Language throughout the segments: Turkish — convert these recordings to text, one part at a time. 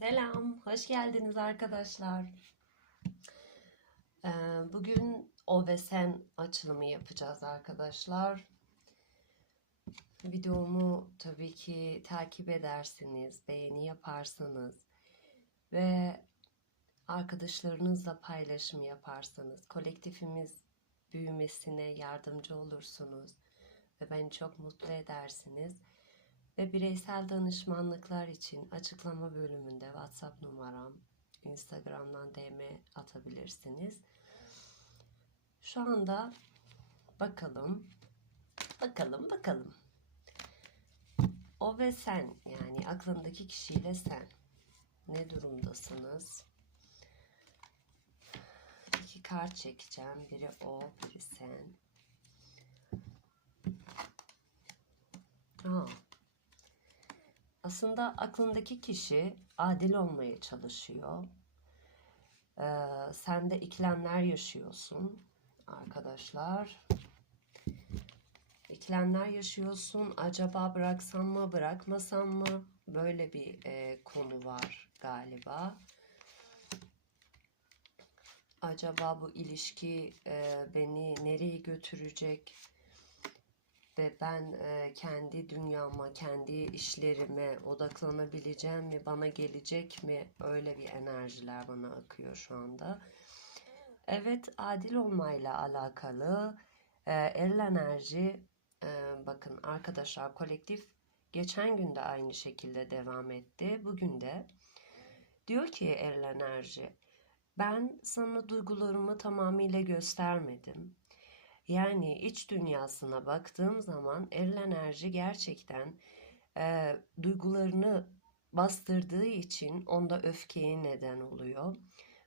Selam, hoş geldiniz arkadaşlar. Ee, Bugün o ve sen açılımı yapacağız arkadaşlar. Videomu tabii ki takip edersiniz, beğeni yaparsanız ve arkadaşlarınızla paylaşım yaparsanız, kolektifimiz büyümesine yardımcı olursunuz ve beni çok mutlu edersiniz. Ve bireysel danışmanlıklar için açıklama bölümünde WhatsApp numaram, Instagram'dan DM atabilirsiniz. Şu anda bakalım, bakalım, bakalım. O ve sen yani aklındaki kişiyle sen ne durumdasınız? İki kart çekeceğim. Biri o, biri sen. Aa, aslında aklındaki kişi adil olmaya çalışıyor. Ee, sen de ikilemler yaşıyorsun arkadaşlar. İkilemler yaşıyorsun. Acaba bıraksam mı, bırakmasam mı? Böyle bir e, konu var galiba. Acaba bu ilişki e, beni nereye götürecek? Ve ben e, kendi dünyama, kendi işlerime odaklanabileceğim mi, bana gelecek mi? Öyle bir enerjiler bana akıyor şu anda. Evet, adil olmayla alakalı e, eril enerji, e, bakın arkadaşlar kolektif geçen gün de aynı şekilde devam etti. Bugün de diyor ki eril enerji, ben sana duygularımı tamamıyla göstermedim. Yani iç dünyasına baktığım zaman eril enerji gerçekten e, duygularını bastırdığı için onda öfkeye neden oluyor.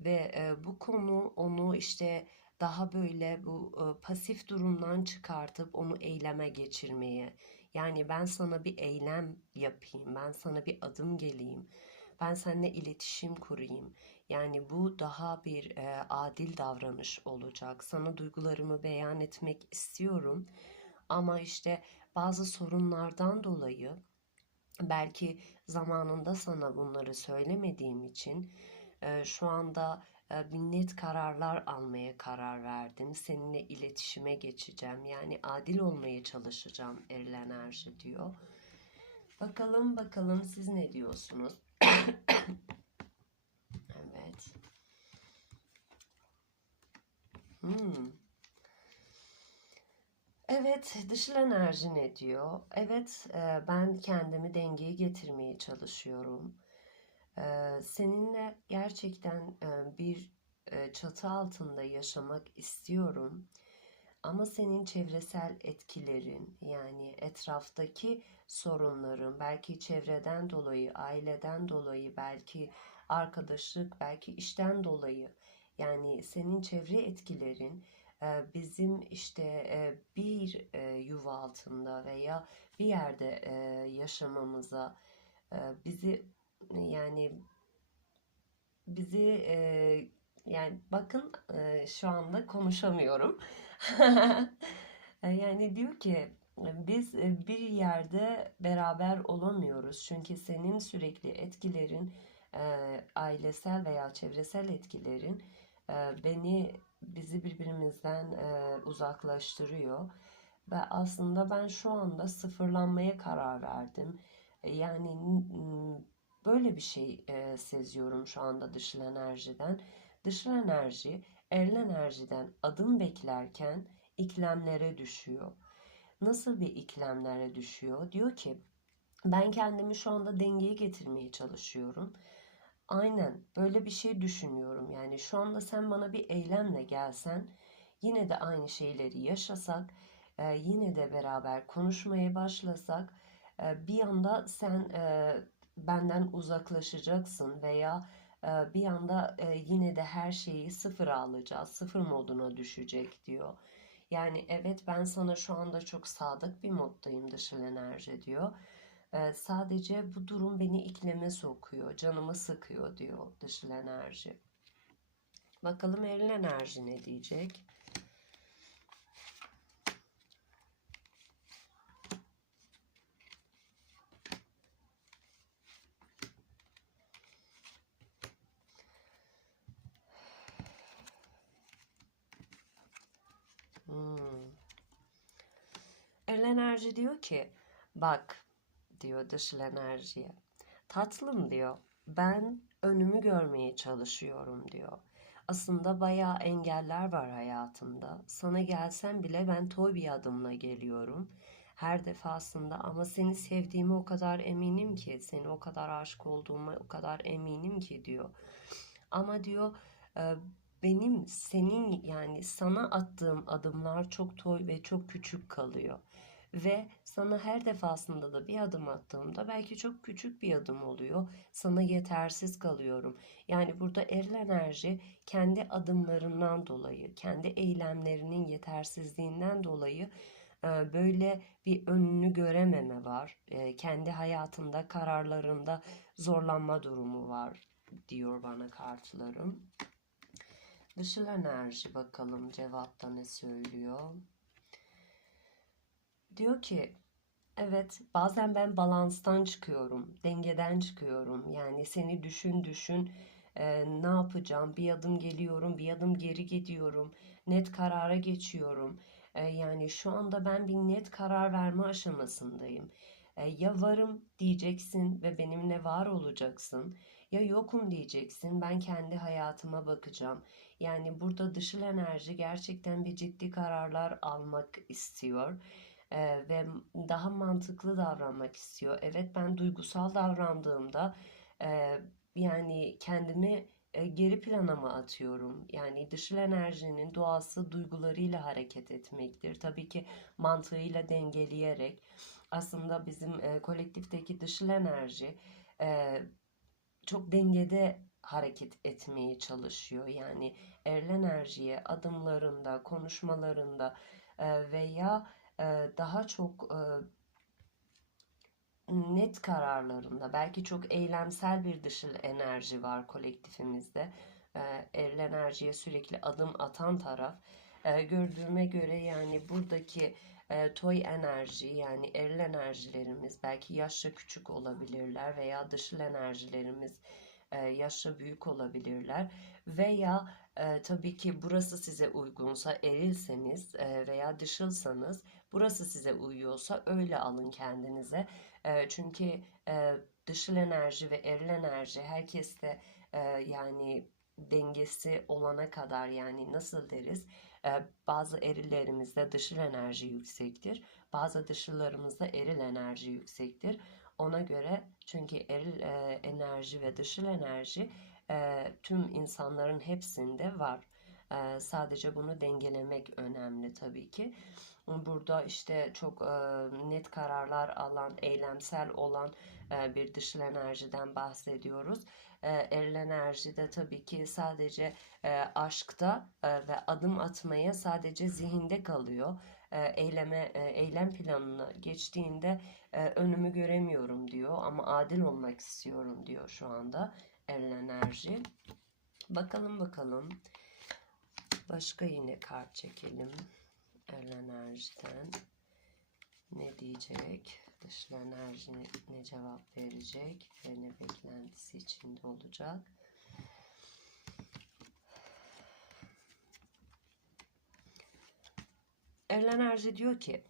Ve e, bu konu onu işte daha böyle bu e, pasif durumdan çıkartıp onu eyleme geçirmeye. Yani ben sana bir eylem yapayım, ben sana bir adım geleyim, ben seninle iletişim kurayım. Yani bu daha bir e, adil davranış olacak. Sana duygularımı beyan etmek istiyorum. Ama işte bazı sorunlardan dolayı belki zamanında sana bunları söylemediğim için e, şu anda e, bir net kararlar almaya karar verdim. Seninle iletişime geçeceğim. Yani adil olmaya çalışacağım eril enerji diyor. Bakalım bakalım siz ne diyorsunuz? Evet. Hmm. Evet, dışıl enerji ne diyor? Evet, e, ben kendimi dengeye getirmeye çalışıyorum. E, seninle gerçekten e, bir çatı altında yaşamak istiyorum. Ama senin çevresel etkilerin yani etraftaki sorunların belki çevreden dolayı, aileden dolayı, belki arkadaşlık, belki işten dolayı yani senin çevre etkilerin e, bizim işte e, bir e, yuva altında veya bir yerde yaşamamıza bizi yani bizi yani bakın şu anda konuşamıyorum. yani diyor ki biz bir yerde beraber olamıyoruz. Çünkü senin sürekli etkilerin, ailesel veya çevresel etkilerin beni bizi birbirimizden uzaklaştırıyor. Ve aslında ben şu anda sıfırlanmaya karar verdim. Yani böyle bir şey seziyorum şu anda dışıl enerjiden. Dışıl enerji eril enerjiden adım beklerken iklemlere düşüyor. Nasıl bir iklemlere düşüyor? Diyor ki ben kendimi şu anda dengeye getirmeye çalışıyorum. Aynen böyle bir şey düşünüyorum. Yani şu anda sen bana bir eylemle gelsen yine de aynı şeyleri yaşasak e, yine de beraber konuşmaya başlasak e, bir anda sen e, benden uzaklaşacaksın veya bir anda yine de her şeyi sıfır alacağız, sıfır moduna düşecek diyor. Yani evet ben sana şu anda çok sadık bir moddayım dışıl enerji diyor. Sadece bu durum beni ikleme sokuyor, canımı sıkıyor diyor dışıl enerji. Bakalım eril enerji ne diyecek? Enerji diyor ki bak diyor dışıl enerjiye. Tatlım diyor. Ben önümü görmeye çalışıyorum diyor. Aslında bayağı engeller var hayatımda. Sana gelsem bile ben toy bir adımla geliyorum. Her defasında ama seni sevdiğime o kadar eminim ki, seni o kadar aşık olduğuma o kadar eminim ki diyor. Ama diyor e, benim senin yani sana attığım adımlar çok toy ve çok küçük kalıyor. Ve sana her defasında da bir adım attığımda belki çok küçük bir adım oluyor. Sana yetersiz kalıyorum. Yani burada eril enerji kendi adımlarından dolayı, kendi eylemlerinin yetersizliğinden dolayı e, böyle bir önünü görememe var. E, kendi hayatında, kararlarında zorlanma durumu var diyor bana kartlarım. Dışıl enerji bakalım cevapta ne söylüyor. Diyor ki evet bazen ben balanstan çıkıyorum, dengeden çıkıyorum. Yani seni düşün düşün e, ne yapacağım bir adım geliyorum bir adım geri gidiyorum net karara geçiyorum. E, yani şu anda ben bir net karar verme aşamasındayım. E, ya varım diyeceksin ve benimle var olacaksın ya yokum diyeceksin ben kendi hayatıma bakacağım. Yani burada dışıl enerji gerçekten bir ciddi kararlar almak istiyor e, ve daha mantıklı davranmak istiyor. Evet ben duygusal davrandığımda e, yani kendimi e, geri plana mı atıyorum? Yani dışıl enerjinin doğası duygularıyla hareket etmektir. Tabii ki mantığıyla dengeleyerek aslında bizim kolektifteki dışıl enerji çok dengede hareket etmeye çalışıyor. Yani eril enerjiye adımlarında, konuşmalarında e, veya daha çok e, net kararlarında belki çok eylemsel bir dışıl enerji var kolektifimizde. E, eril enerjiye sürekli adım atan taraf. E, gördüğüme göre yani buradaki e, toy enerji yani eril enerjilerimiz belki yaşça küçük olabilirler veya dışıl enerjilerimiz e, yaşça büyük olabilirler veya e, tabii ki burası size uygunsa erilseniz e, veya dışılsanız burası size uyuyorsa öyle alın kendinize. E, çünkü e, dışıl enerji ve eril enerji herkeste e, yani dengesi olana kadar yani nasıl deriz? E, bazı erillerimizde dışıl enerji yüksektir bazı dışıllarımızda eril enerji yüksektir. Ona göre çünkü eril e, enerji ve dışıl enerji e, tüm insanların hepsinde var. E, sadece bunu dengelemek önemli tabii ki. Burada işte çok e, net kararlar alan, eylemsel olan e, bir dışıl enerjiden bahsediyoruz. E, eril enerji de tabii ki sadece e, aşkta e, ve adım atmaya sadece zihinde kalıyor. E, eyleme e, eylem planına geçtiğinde e, önümü göremiyorum diyor ama adil olmak istiyorum diyor şu anda eril enerji. Bakalım bakalım. Başka yine kart çekelim. Eril enerjiden. Ne diyecek? Dışlı enerji ne cevap verecek? Ve ne beklentisi içinde olacak? Eril enerji diyor ki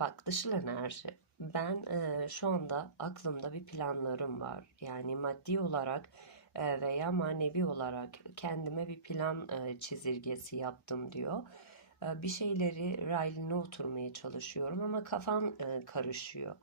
bak dışıl enerji ben e, şu anda aklımda bir planlarım var. Yani maddi olarak e, veya manevi olarak kendime bir plan e, çizirgesi yaptım diyor. E, bir şeyleri rayline oturmaya çalışıyorum ama kafam e, karışıyor.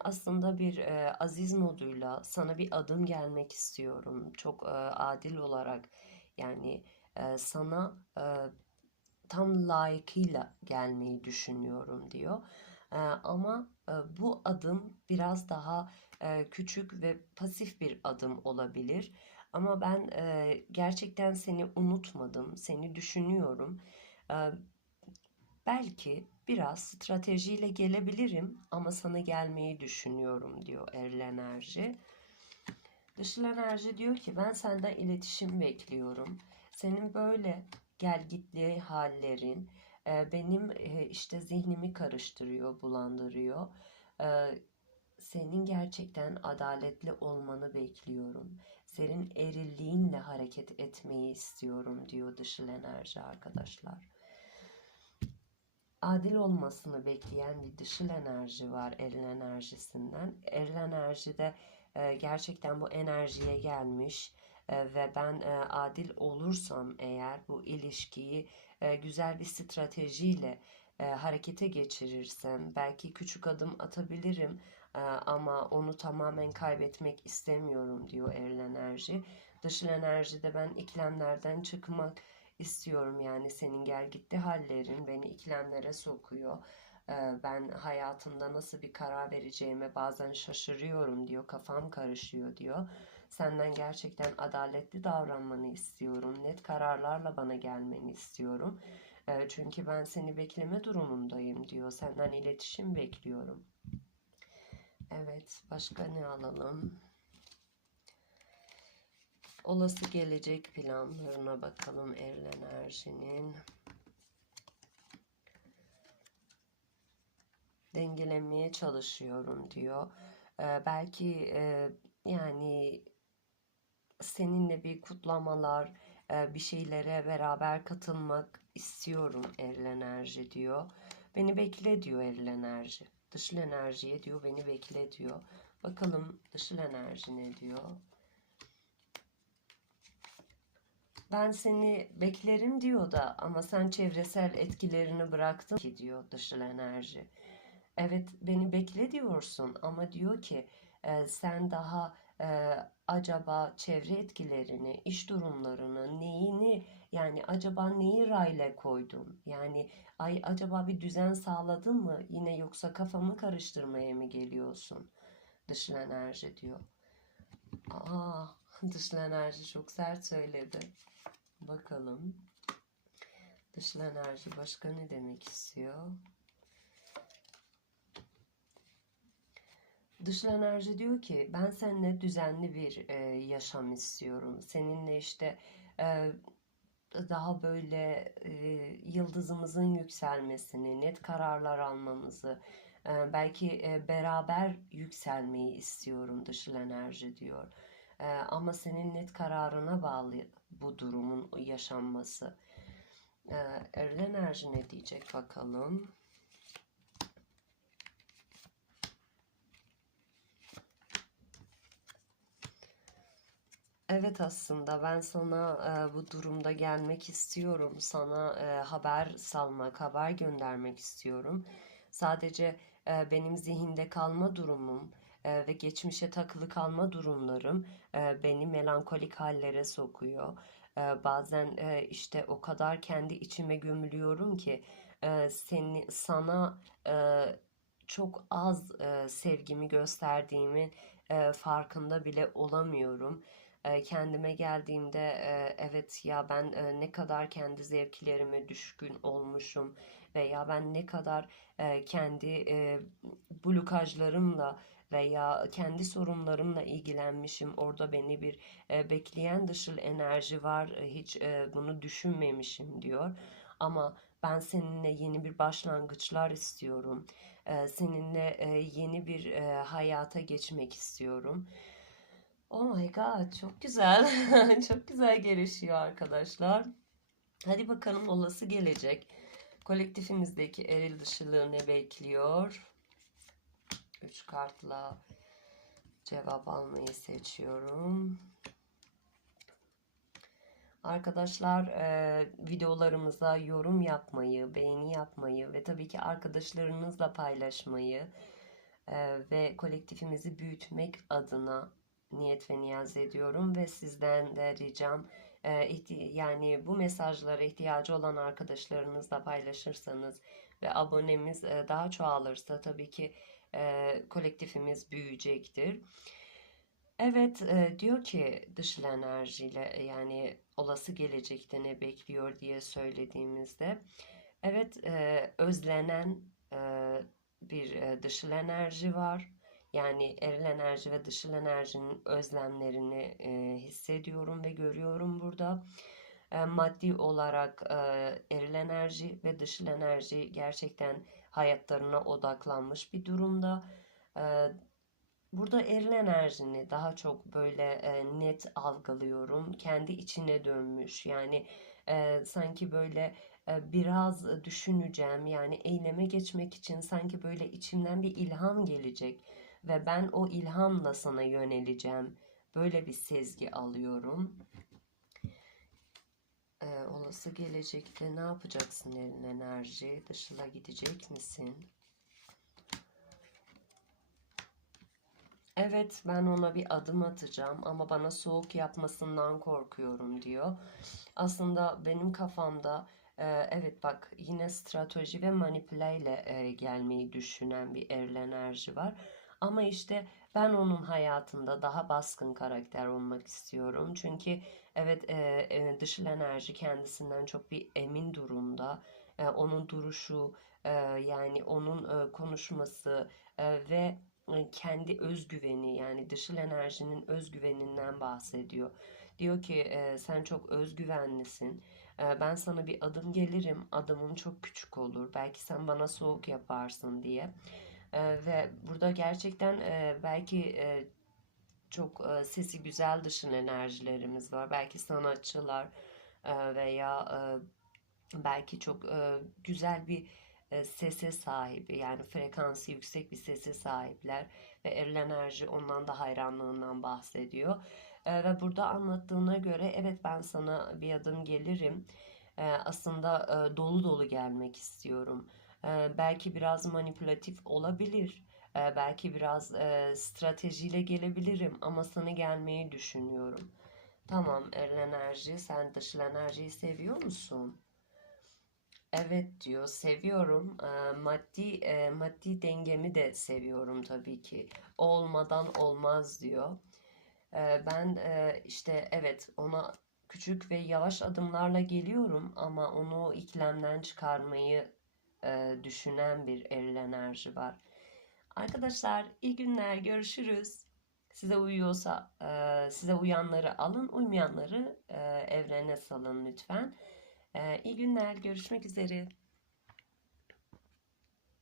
Aslında bir e, aziz moduyla sana bir adım gelmek istiyorum. Çok e, adil olarak yani e, sana e, tam layıkıyla gelmeyi düşünüyorum diyor. E, ama e, bu adım biraz daha e, küçük ve pasif bir adım olabilir. Ama ben e, gerçekten seni unutmadım, seni düşünüyorum. E, belki biraz stratejiyle gelebilirim ama sana gelmeyi düşünüyorum diyor eril enerji. Dışıl enerji diyor ki ben senden iletişim bekliyorum. Senin böyle gel gitli hallerin, benim işte zihnimi karıştırıyor, bulandırıyor. Senin gerçekten adaletli olmanı bekliyorum. Senin erilliğinle hareket etmeyi istiyorum diyor dışıl enerji arkadaşlar. adil olmasını bekleyen bir dışıl enerji var eril enerjisinden. Eril enerjide e, gerçekten bu enerjiye gelmiş e, ve ben adil olursam eğer bu ilişkiyi güzel bir stratejiyle harekete geçirirsem belki küçük adım atabilirim ama onu tamamen kaybetmek istemiyorum diyor eril enerji. Dışıl enerjide ben ikilemlerden çıkmak istiyorum yani senin gel gitti hallerin beni ikilemlere sokuyor. Ben hayatımda nasıl bir karar vereceğime bazen şaşırıyorum diyor, kafam karışıyor diyor. Senden gerçekten adaletli davranmanı istiyorum, net kararlarla bana gelmeni istiyorum. Ee, Çünkü ben seni bekleme durumundayım diyor, senden iletişim bekliyorum. Evet, başka ne alalım? Olası gelecek planlarına bakalım eril enerjinin. Dengelemeye çalışıyorum diyor. Ee, belki e, yani seninle bir kutlamalar, e, bir şeylere beraber katılmak istiyorum eril enerji diyor. Beni bekle diyor eril enerji. Dışıl enerjiye diyor beni bekle diyor. Bakalım dışıl enerji ne diyor? Ben seni beklerim diyor da ama sen çevresel etkilerini bıraktın ki diyor dışıl enerji. Evet beni bekle diyorsun ama diyor ki e, sen daha e, acaba çevre etkilerini, iş durumlarını, neyini yani acaba neyi rayla koydun? Yani ay acaba bir düzen sağladın mı? Yine yoksa kafamı karıştırmaya mı geliyorsun? Dışıl enerji diyor. Aa, dışıl enerji çok sert söyledi. Bakalım. Dışıl enerji başka ne demek istiyor? Dışıl enerji diyor ki ben seninle düzenli bir e, yaşam istiyorum. Seninle işte e, daha böyle e, yıldızımızın yükselmesini, net kararlar almamızı, e, belki e, beraber yükselmeyi istiyorum dışıl enerji diyor. E, ama senin net kararına bağlı bu durumun yaşanması. E, eril enerji ne diyecek bakalım. Evet aslında ben sana e, bu durumda gelmek istiyorum. Sana e, haber salmak, haber göndermek istiyorum. Sadece e, benim zihinde kalma durumum e, ve geçmişe takılı kalma durumlarım e, beni melankolik hallere sokuyor. E, bazen e, işte o kadar kendi içime gömülüyorum ki e, seni sana e, çok az e, sevgimi gösterdiğimi e, farkında bile olamıyorum. Kendime geldiğimde evet ya ben ne kadar kendi zevklerime düşkün olmuşum veya ben ne kadar kendi blokajlarımla veya kendi sorunlarımla ilgilenmişim. Orada beni bir bekleyen dışıl enerji var. Hiç bunu düşünmemişim diyor. Ama ben seninle yeni bir başlangıçlar istiyorum. Seninle yeni bir hayata geçmek istiyorum. Oh my God, çok güzel. Çok güzel gelişiyor arkadaşlar. Hadi bakalım olası gelecek. Kolektifimizdeki eril dışılığı ne bekliyor? Üç kartla cevap almayı seçiyorum. Arkadaşlar e, videolarımıza yorum yapmayı, beğeni yapmayı ve tabii ki arkadaşlarınızla paylaşmayı e, ve kolektifimizi büyütmek adına niyet ve niyaz ediyorum ve sizden de ricam e, yani bu mesajlara ihtiyacı olan arkadaşlarınızla paylaşırsanız ve abonemiz e, daha çoğalırsa tabii ki e, kolektifimiz büyüyecektir. Evet diyor ki dışıl enerjiyle yani olası gelecekte ne bekliyor diye söylediğimizde evet özlenen bir dışıl enerji var yani eril enerji ve dışıl enerjinin özlemlerini e, hissediyorum ve görüyorum burada. E, maddi olarak e, eril enerji ve dışıl enerji gerçekten hayatlarına odaklanmış bir durumda. E, burada eril enerjini daha çok böyle e, net algılıyorum. Kendi içine dönmüş. Yani e, sanki böyle e, biraz düşüneceğim. Yani eyleme geçmek için sanki böyle içimden bir ilham gelecek ve ben o ilhamla sana yöneleceğim. Böyle bir sezgi alıyorum. Ee, olası gelecekte ne yapacaksın elin enerji? Dışına gidecek misin? Evet, ben ona bir adım atacağım ama bana soğuk yapmasından korkuyorum diyor. Aslında benim kafamda e, evet bak yine strateji ve manipüle ile e, gelmeyi düşünen bir eril enerji var. Ama işte ben onun hayatında daha baskın karakter olmak istiyorum. Çünkü evet e, e, dışıl enerji kendisinden çok bir emin durumda. E, onun duruşu e, yani onun e, konuşması e, ve e, kendi özgüveni yani dışıl enerjinin özgüveninden bahsediyor. Diyor ki e, sen çok özgüvenlisin. E, ben sana bir adım gelirim. Adımım çok küçük olur. Belki sen bana soğuk yaparsın diye. E, ve burada gerçekten e, belki e, çok e, sesi güzel dışın enerjilerimiz var. Belki sanatçılar e, veya e, belki çok e, güzel bir e, sese sahibi yani frekansı yüksek bir sese sahipler ve eril enerji ondan da hayranlığından bahsediyor. E, ve burada anlattığına göre evet ben sana bir adım gelirim. E, aslında e, dolu dolu gelmek istiyorum. E, belki biraz manipülatif olabilir. E, belki biraz e, stratejiyle gelebilirim ama sana gelmeyi düşünüyorum. Tamam eril enerji sen dışıl enerjiyi seviyor musun? Evet diyor, seviyorum. Eee, maddi eee, maddi dengemi de seviyorum tabii ki. Olmadan olmaz diyor. Ben eee, işte evet ona küçük ve yavaş adımlarla geliyorum ama onu o ikilemden çıkarmayı eee, düşünen bir eril enerji var. Arkadaşlar iyi günler, görüşürüz. Size uyuyorsa eee, size uyanları alın, uymayanları eee, evrene salın lütfen. Ee, iyi günler, görüşmek üzere.